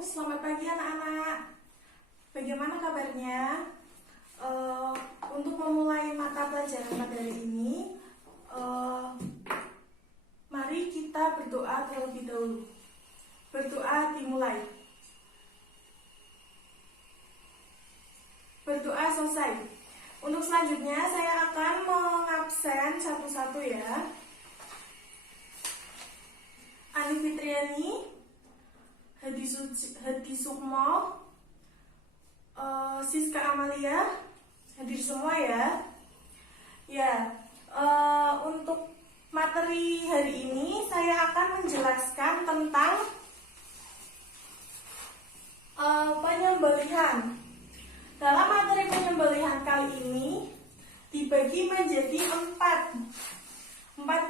Selamat pagi anak-anak. Bagaimana kabarnya? Untuk memulai mata pelajaran pada hari ini, mari kita berdoa terlebih dahulu. Berdoa dimulai. Berdoa selesai. Untuk selanjutnya saya akan mengabsen satu-satu ya. Ani Fitriani, Hadi Sukmo, Siska Amalia, hadir semua ya. Untuk materi hari ini saya akan menjelaskan tentang penyembelihan. Dalam materi penyembelihan kali ini dibagi menjadi empat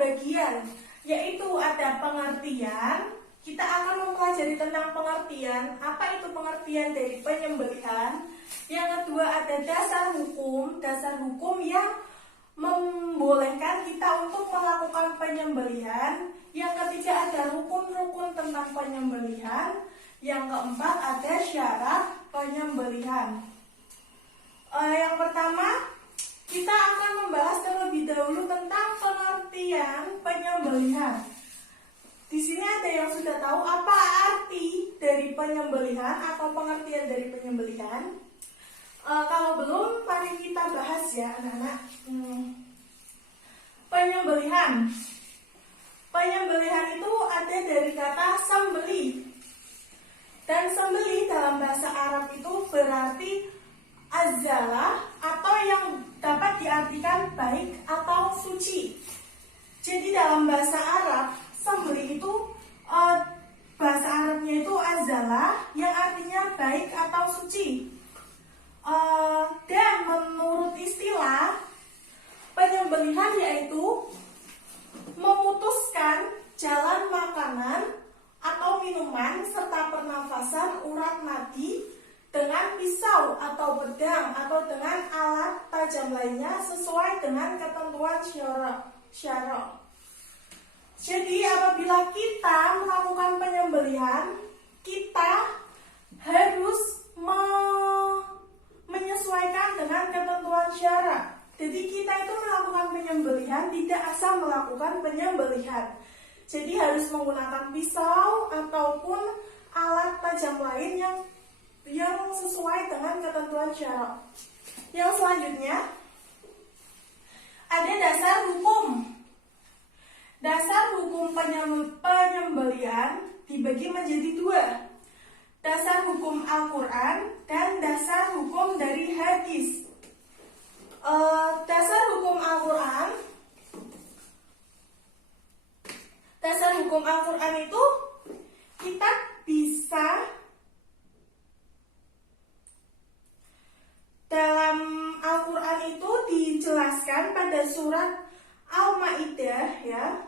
bagian, yaitu ada pengertian. Kita akan mempelajari tentang pengertian, apa itu pengertian dari penyembelihan. Yang kedua ada dasar hukum yang membolehkan kita untuk melakukan penyembelihan. Yang ketiga ada rukun-rukun tentang penyembelihan. Yang keempat ada syarat penyembelihan. Yang pertama, kita akan membahas terlebih dahulu tentang pengertian penyembelihan. Di sini ada yang sudah tahu apa arti dari penyembelihan atau pengertian dari penyembelihan. Kalau belum, mari kita bahas ya anak-anak. Penyembelihan. Penyembelihan itu ada dari kata sembelih. Dan sembelih dalam bahasa Arab itu berarti azzalah atau yang dapat diartikan baik atau suci. Jadi dalam bahasa Arab sembelih itu bahasa Arabnya itu azalah yang artinya baik atau suci. Dan menurut istilah penyembelihan yaitu memutuskan jalan makanan atau minuman serta pernafasan urat nadi dengan pisau atau pedang atau dengan alat tajam lainnya sesuai dengan ketentuan syara'. Jadi apabila kita melakukan penyembelihan, kita harus menyesuaikan dengan ketentuan syara'. Jadi kita itu melakukan penyembelihan tidak asal melakukan penyembelihan. Jadi harus menggunakan pisau ataupun alat tajam lain yang sesuai dengan ketentuan syara'. Yang selanjutnya ada dasar hukum. Dasar hukum penyembelihan dibagi menjadi dua. Dasar hukum Al-Quran dan dasar hukum dari hadis. Dasar hukum Al-Quran. Dasar hukum Al-Quran itu kita bisa dalam Al-Quran itu dijelaskan pada surat Al-Maidah ya.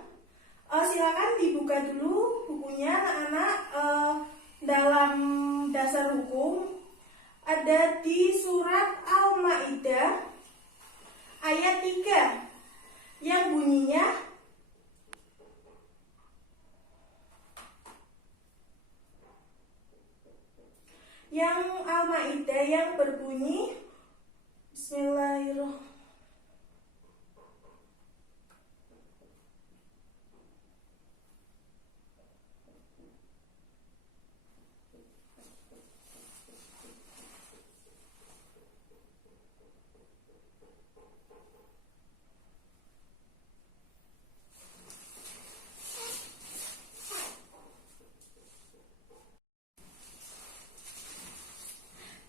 Silakan dibuka dulu bukunya anak-anak. Dalam dasar hukum ada di surat Al-Maidah ayat 3 yang bunyinya Al-Maidah yang berbunyi Bismillahirrahmanirrahim.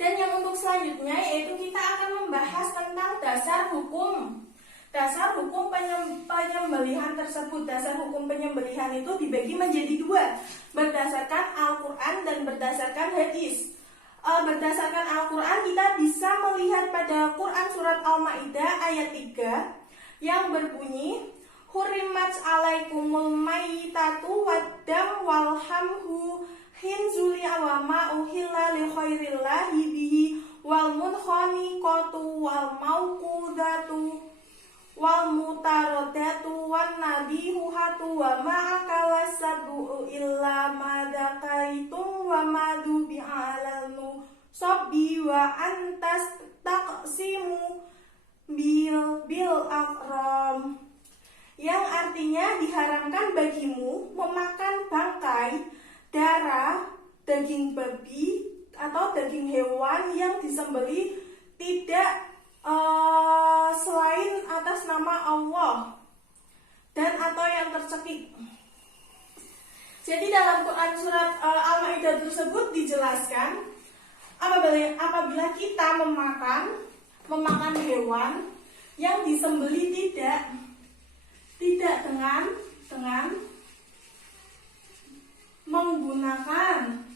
Dan yang untuk selanjutnya yaitu kita akan membahas tentang dasar hukum. Dasar hukum penyembelihan tersebut. Dasar hukum penyembelihan itu dibagi menjadi dua, berdasarkan Al-Quran dan berdasarkan hadis. Berdasarkan Al-Quran kita bisa melihat pada Quran surat Al-Maidah ayat 3 yang berbunyi Hurrimat alaikumul maitatu waddam walhamhu hinzuli awama uhilla li khairillahi bihi wal munkhaniqatu wal mauqudatu wal mutaradatu wan nabihuhatu wa ma'akala sabu illa madakaitum wa madu sabbi wa antas taqsimu bil akram, yang artinya diharamkan bagimu memakan bangkai, darah, daging babi atau daging hewan yang disembelih tidak selain atas nama Allah dan atau yang tercekik. Jadi dalam Quran surat Al-Maidah tersebut dijelaskan apabila kita memakan hewan yang disembelih tidak dengan menggunakan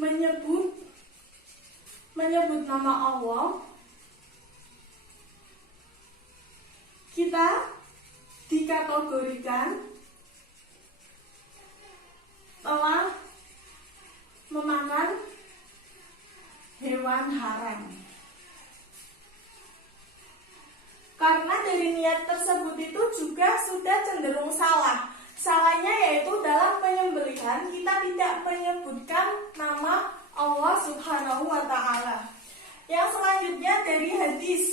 menyebut nama Allah, kita dikategorikan telah memakan hewan haram. Karena dari niat tersebut itu juga sudah cenderung salah. Salahnya yaitu dalam penyembelihan kita tidak menyebutkan nama Allah Subhanahu wa Ta'ala. Yang selanjutnya dari hadis.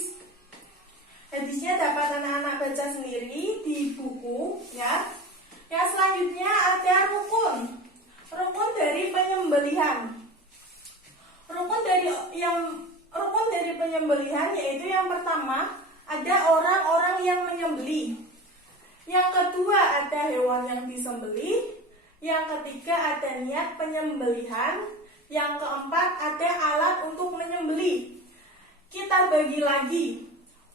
Hadisnya dapat anak-anak baca sendiri di buku, ya. Yang selanjutnya ada rukun dari penyembelihan. Rukun dari penyembelihan yaitu yang pertama ada orang-orang yang menyembelih. Yang kedua ada hewan yang disembelih. Yang ketiga ada niat penyembelihan. Yang keempat ada alat untuk menyembelih. Kita bagi lagi.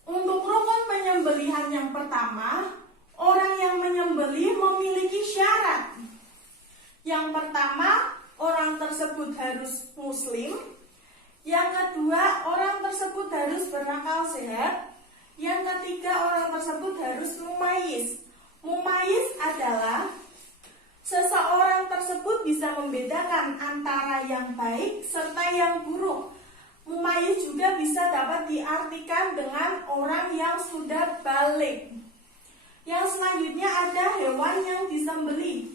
Untuk rukun penyembelihan yang pertama, orang yang menyembelih memiliki syarat. Yang pertama, orang tersebut harus muslim. Yang kedua, orang tersebut harus berakal sehat. Yang ketiga, orang tersebut harus mumayyiz. Mumayyiz adalah seseorang tersebut bisa membedakan antara yang baik serta yang buruk. Mumayyiz juga bisa dapat diartikan dengan orang yang sudah balik. Yang selanjutnya ada hewan yang disembelih.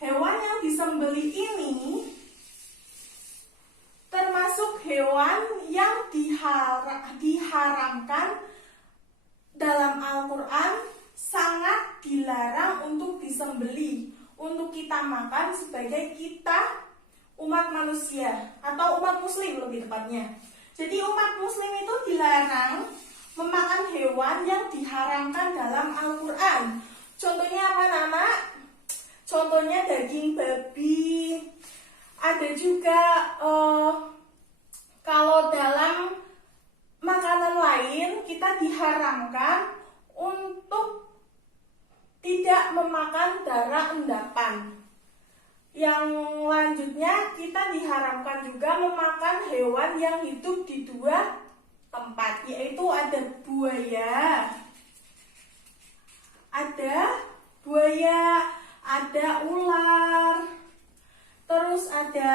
Hewan yang disembelih ini termasuk hewan yang diharamkan dalam Al-Quran, sangat dilarang untuk disembelih, untuk kita makan sebagai kita umat manusia atau umat muslim lebih tepatnya. Jadi umat muslim itu dilarang memakan hewan yang diharamkan dalam Al-Quran. Contohnya apa, anak-anak? Contohnya daging babi. Ada juga kalau dalam makanan lain kita diharamkan untuk tidak memakan darah endapan. Yang lanjutnya kita diharamkan juga memakan hewan yang hidup di dua tempat, yaitu ada buaya, ada ular, terus ada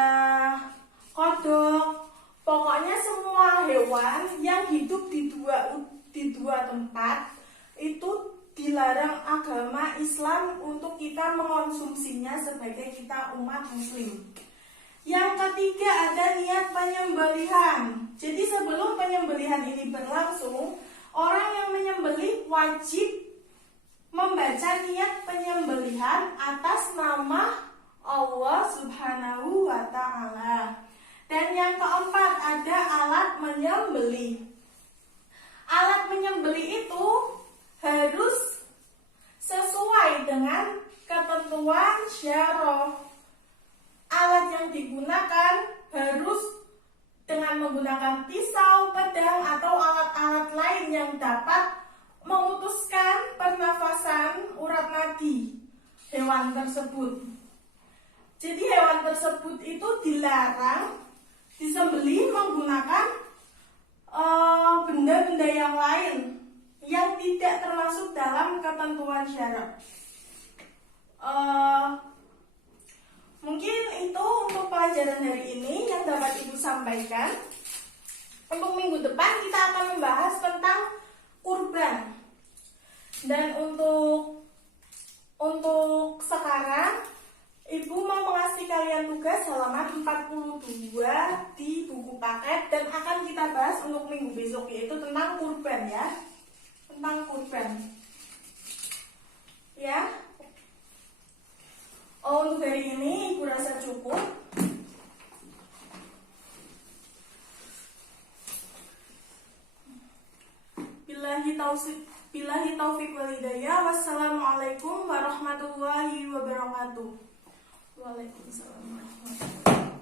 kodok. Pokoknya semua hewan yang hidup di dua tempat itu dilarang agama Islam untuk kita mengonsumsinya sebagai kita umat muslim. Yang ketiga ada niat penyembelihan. Jadi sebelum penyembelihan ini berlangsung, orang yang menyembelih wajib membaca niat penyembelihan atas nama Allah Subhanahu wa Ta'ala. Dan yang keempat ada alat menyembelih. Alat menyembelih itu harus sesuai dengan ketentuan syarah. Alat yang digunakan harus dengan menggunakan pisau, pedang, atau alat-alat lain yang dapat memutuskan pernafasan urat nadi hewan tersebut. Jadi hewan tersebut itu dilarang disembelih menggunakan benda-benda yang lain yang tidak termasuk dalam ketentuan syarah. Mungkin itu untuk pelajaran hari ini yang dapat Ibu sampaikan. Untuk minggu depan kita akan membahas tentang kurban. Dan untuk sekarang Ibu mau mengasih kalian tugas halaman 42 di buku paket dan akan kita bahas untuk minggu besok, yaitu tentang kurban ya. Tentang kurban. Ya. Oh, untuk hari ini Ibu rasa cukup. Billahi taufik wal hidayah. Wassalamualaikum warahmatullahi wabarakatuh. Waalaikumsalam warahmatullahi wabarakatuh.